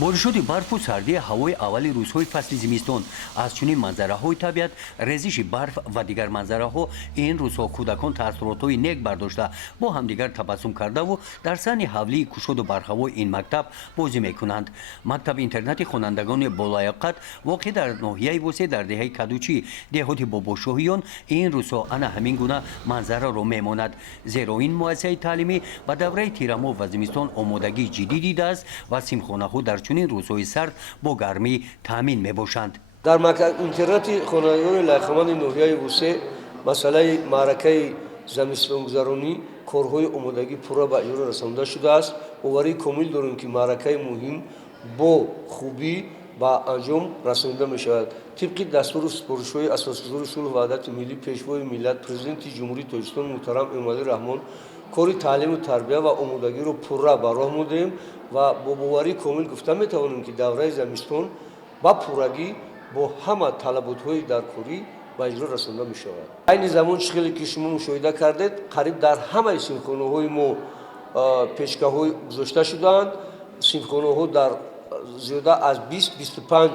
بارشود برف و سردی هوای اولی روزهای فصل زمستان از چنین منظره‌های طبیعت ریزش برف و دیگر منظره‌ها این روزها کودکان تاثیرات‌های نیک برداشته با همدیگر تبسم کرده و در صحن حولی کشود و برهوای این مکتب بازی میکنند. مکتب اینترنت خوانندگان بالایقت واقع در ناحیه وسه در دهه کدوچی دهات باباشاهیان این روزها انا همین گونه منظره را میماند، زیرا این مؤسسه تعلیمی به دوره تیرماه و زمستان آمادگی جدی دیده است و سیمخانه‌ها در چنین روزهای سرد با گرمی تامین میباشند. در مکتب اینترنتی خوانندگان لایقمند ناحیه وسه مسئله معرکه زمستانگذرانی کارهای آمادگی پورا به اجرا رسانده شده است. باوری کامل داریم که معرکه مهم با خوبی با انجام رسانیده می شود. طبق دستور سپارش‌های اساسگزار صلح و وحدت ملی پیشوای ملت پرزیدنت جمهوری تاجیکستان محترم امامعلی رحمان کاری تعلیم و تربیت و آمادگی را پورا به راه بردیم و با باوری کامل گفته می توانیم که دوره زمستان با پورگی با همه طلبات‌های درکاری به اجرا رسانده می شود. این زمان شغلی که شما مشاهده کردید قریب در همه سیمخانه‌های ما پیشگاه‌های گذاشته شدند. سیمخانه‌ها در زیاده از 20-25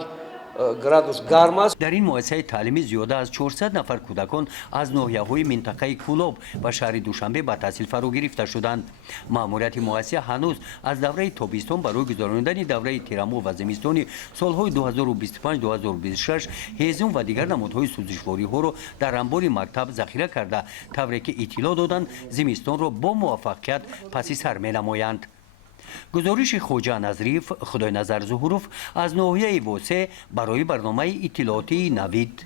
گرادوس گرم است. در این مؤسسه تعلیمی زیاده از 400 نفر کودکان از ناحیه‌های منطقه کولاب و شهر دوشنبه به تحصیل فرا گرفته شدند. مأموریت مؤسسه هنوز از دوره تابستان برای گذراندن دوره تیرماه و زمستان سال‌های 2025-2026 هیزم و دیگر نمودهای سوزشواری‌ها را در انبار مکتب ذخیره کرده، طوری که اطلاع دادند زمستان را با موفقیت پس سر می‌نمایند. گزارش خوجا نظریف خدای نظر ظهوروف از ناحیه وسه برای برنامه اطلاعاتی نوید.